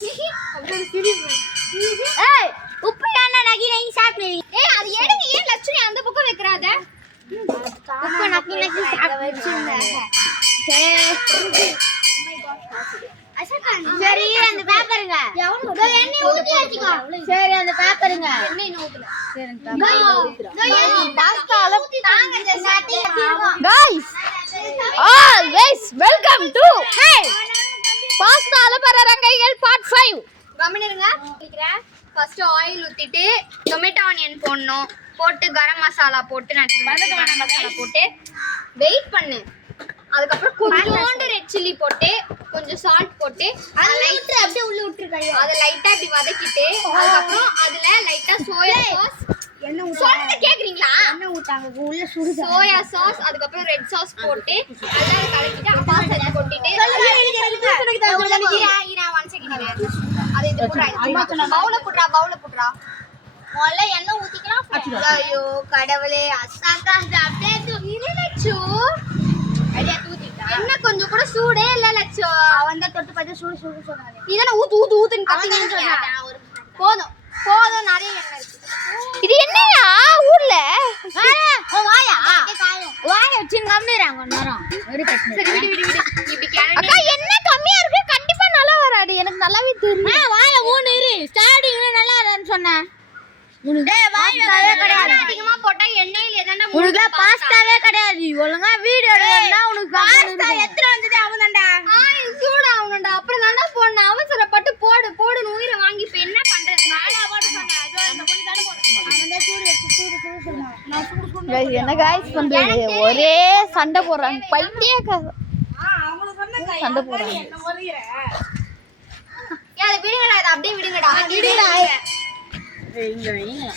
ஏய் உப்பு ஏன்டா நகி நகி சாப்பிடுறீங்க? ஏய் அது எடுங்க, ஏன் லட்சுமி அந்த பக்கம் வைக்கறாத? உப்பு நகி நகி சாப்பிடுறீங்க. சரி அந்த பேப்பருங்க. எண்ணெய் ஊத்தி வச்சுக்கோ. சரி அந்த பேப்பருங்க. எண்ணெய் ஊத்தல. சரி பாஸ்தால தாங்க ஜெசாட்டி. Guys always welcome to hey பாஸ்தால பரரங்கைகள் part 5. கம்மிடுங்க. கேக்குறேன். ஃபர்ஸ்ட் ஆயில் ஊத்திட்டு டொமேட்டோ ஆனியன் போடணும். போட்டு கரம் மசாலா போட்டு கரம் மசாலா போட்டு வெயிட் பண்ணு. அதுக்கு அப்புறம் கொஞ்சோண்டு ரெட் சில்லி போட்டு கொஞ்சம் சால்ட் போட்டு லைட்டா அப்படியே உள்ள விட்டுருக்காங்க. அத லைட்டா இப்படி வதக்கிட்டு அதுக்கு அப்புறம் அதுல லைட்டா சோயா சாஸ் என்ன ஊத்தாங்க கேக்குறீங்களா? என்ன ஊத்தாங்க உள்ள சுடு சோயா சாஸ் அதுக்கு அப்புறம் ரெட் சாஸ் போட்டு நல்லா கலக்கிட்டு பாஸ்தா கொட்டிட்டு அது இது போடுறா. பவுல போடுறா. முதல்ல எண்ணெய் ஊத்திக்கலாம். ஐயோ கடவுளே அசாக்கா அப்படியே இருந்துச்சு. என்ன கொஞ்சம் கூட சூடே இல்ல லட்சு. அவன் தான் தொட்டு பார்த்து சூடு சூடு சொன்னானே. நீதானே ஊத்துன்னு கத்தினேன்னு சொன்னா. போதும் போதும் நிறைய எண்ணெய் இருக்கு. இது என்னையா ஊர்ல வாயா வாங்க வச்சு கம்மிறாங்க நேரம் ஒரு பிரச்சனை. சரி விடு இப்படி கேரட் அக்கா என்ன கம்மியா இருக்கு, கண்டிப்பா நல்லா வராது, எனக்கு நல்லாவே தெரியும். வாயா ஊனு இரு ஸ்டார்டிங்ல நல்லா வரேன்னு சொன்னேன். டேய் பாஸ்தாவே கிடையாது. அதிகமா போட்டா எண்ணெயில எதனா உனக்கு பாஸ்தாவே கிடையாது. ஒழுங்கா வீடியோ எடுத்தா உனக்கு பாஸ்தா எத்தனை வந்தது அவன்டா. சூடா அவன்டா. அப்புறம் தான போன அவசரப்பட்டு போடுன்னு உயிரை வாங்கி இப்ப என்ன பண்றது? நானா போட்டு சொன்னேன். அது அந்த பொண்ணு தான போடுச்சு. அவன்தான் சூடு வச்சு சூடு சொன்னா. நான் சூடு என்ன गाइस பண்றீங்க? ஒரே சண்டை போடுறாங்க பைத்தியக்கார. அவங்களுக்கு சொன்ன சண்டை போடுறாங்க. என்ன ஒரீற? ஏய் அத விடுங்கடா, இத அப்படியே விடுங்கடா. விடுடா. இங்க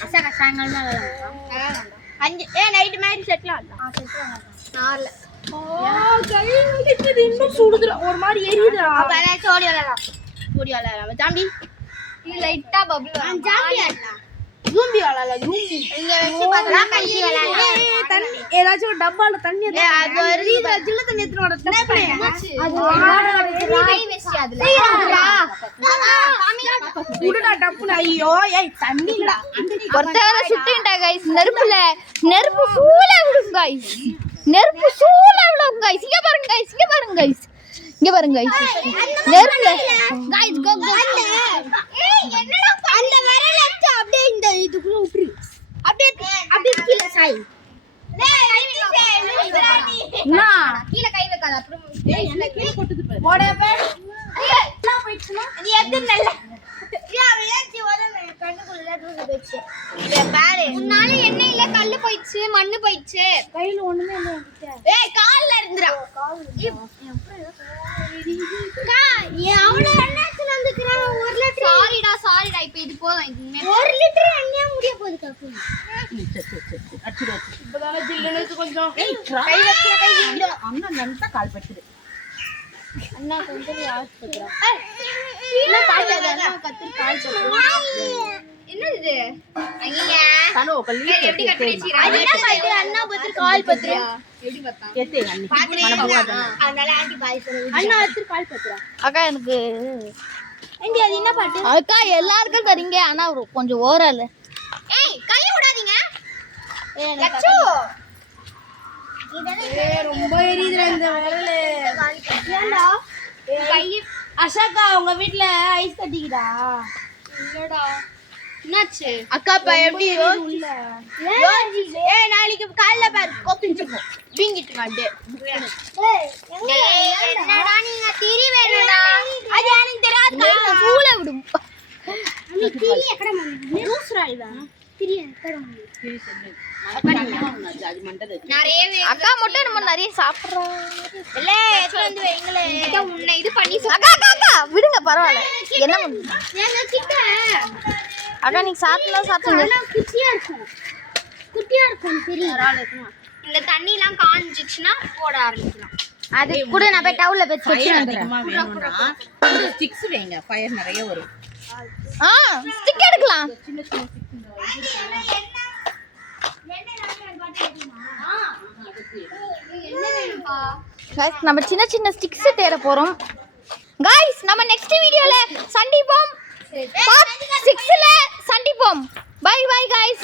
அசக சாயங்காலமா அஞ்சு நைட் மாதிரி செட்ல ஆடலாம். நார்ல கை வலிக்குது. இன்னும் சுடுதுடா, ஒரு மாதிரி எரியுதுடா. அப்ப சோடி விளையாடலாம் ஜாம்பி. இது லைட்டா பபிள் வரும். ஜாம்பி ஆடலாம். ஜூம்பி விளையாடலாம். ஜூம்பி இங்க வச்சு பார்த்தா கஞ்சி விளையாடலாம். தண்ணி ஏதாச்சும் ஒரு டப்பால தண்ணி அது எரியுது. ஜில்ல தண்ணி எடுத்து வர அது கை வெச்சி அதுல உடுடா டப்புல. ஐயோ ஏய் தண்ணி இல்லடா. ஒருத்தவர சுத்திட்டா गाइस. நெருப்பு சூளை விடும் गाइस. நெருப்பு சூளை விடும் गाइस. இங்க பாருங்க गाइस. இங்க பாருங்க गाइस. நெருப்புல गाइस கோ ஏய் என்னடா அந்த விரல எடுத்து அப்படியே இந்த இதுக்குள்ள விட்டுரு. அப்படியே கீழ சாய். டேய் கீழ கை வைக்காத. அப்புறம் என்ன கீழ கொட்டுது பாரு. போடவே ஏய் எல்லாம் போயிடுச்சுனா நீ எப்படி நல்ல உன்னால எண்ணெயில கல்லு போயிடுச்சு, மண்ணு போயிடுச்சு. கையில ஒண்ணுமே இல்ல. ஏய் கால்ல இருந்துடா. அவ்வளவு எண்ணெய் வந்துக்கிறான். 1 லிட்டர். சாரிடா இப்ப இது போதும். இதுமே 1 லிட்டர் எண்ணெய் முடிய போகுது காப்பு. இப்பதான ஜில்லுன்னு கொஞ்சம் கை வச்சா கை இந்த அண்ணா நன்ட்டா கால் பட்டுது. அண்ணா கொஞ்சம் ஆஸ்பத்திரா. என்ன காய்ச்சல கத்திரி காய்ச்சல். என்ன இது? ஐயா தானோ கல்லி எப்படி கட்டி வச்சிரா? அது என்ன பாத்து அண்ணா பத்திர கால் பத்திர. எப்படி பார்த்தா? ஏத்தே அண்ணி மனபுவாத. அதனால ஆண்டி பாய் சொல்லுது. அண்ணா பத்திர கால் பத்திர. அக்கா எனக்கு ஏண்டி அது என்ன பாட்டு? அக்கா எல்லாருக்கும் தரீங்க, ஆனா கொஞ்சம் ஓரல. ஏய் கை விடாதீங்க. லட்சு ரொம்ப எரியுதுடா இந்த விரல. ஏண்டா கை அஷாக்கா உங்க வீட்ல ஐஸ் கட்டிக்குதா? இல்லடா. என்னாச்சு? அக்கா பா எப்படி உள்ள ஏய் நாளைக்கு காலைல பாரு கோப்பிஞ்சு போ வீங்கிட்டு வந்து. ஏய் என்னடா நீங்க திரி வேணும்டா. அது எனக்கு தெரியாது. சூளை விடும். நீ திரி எக்கட மண்ணு ஜூஸ்ரா இதான். திரி எக்கட மண்ணு. திரி சொல்லு. அக்கா மட்டும் நம்ம நிறைய சாப்பிடுறோம். இல்ல எடுத்து வந்து வைங்களே. உன்னை இது பண்ணி அக்கா விடுங்க பரவாயில்ல. என்ன பண்ணுங்க எங்க கிட்ட அக்கா நீங்க சாப்பிடுங்க. குட்டியா இருக்கும் தெரியும். இந்த தண்ணி எல்லாம் காஞ்சிச்சுன்னா போட ஆரம்பிக்கலாம். அது கூட நான் போய் டவுல்ல போய் செக் பண்றேன். ஸ்டிக்ஸ் வைங்க, ஃபயர் நிறைய வரும். ஸ்டிக் எடுக்கலாம். நம்ம சின்ன சின்ன ஸ்டிக்ஸ் தேட போறோம். गाइस நம்ம நெக்ஸ்ட் வீடியோல சந்திப்போம் பார்ட் 6ல சந்திப்போம் பை பை गाइस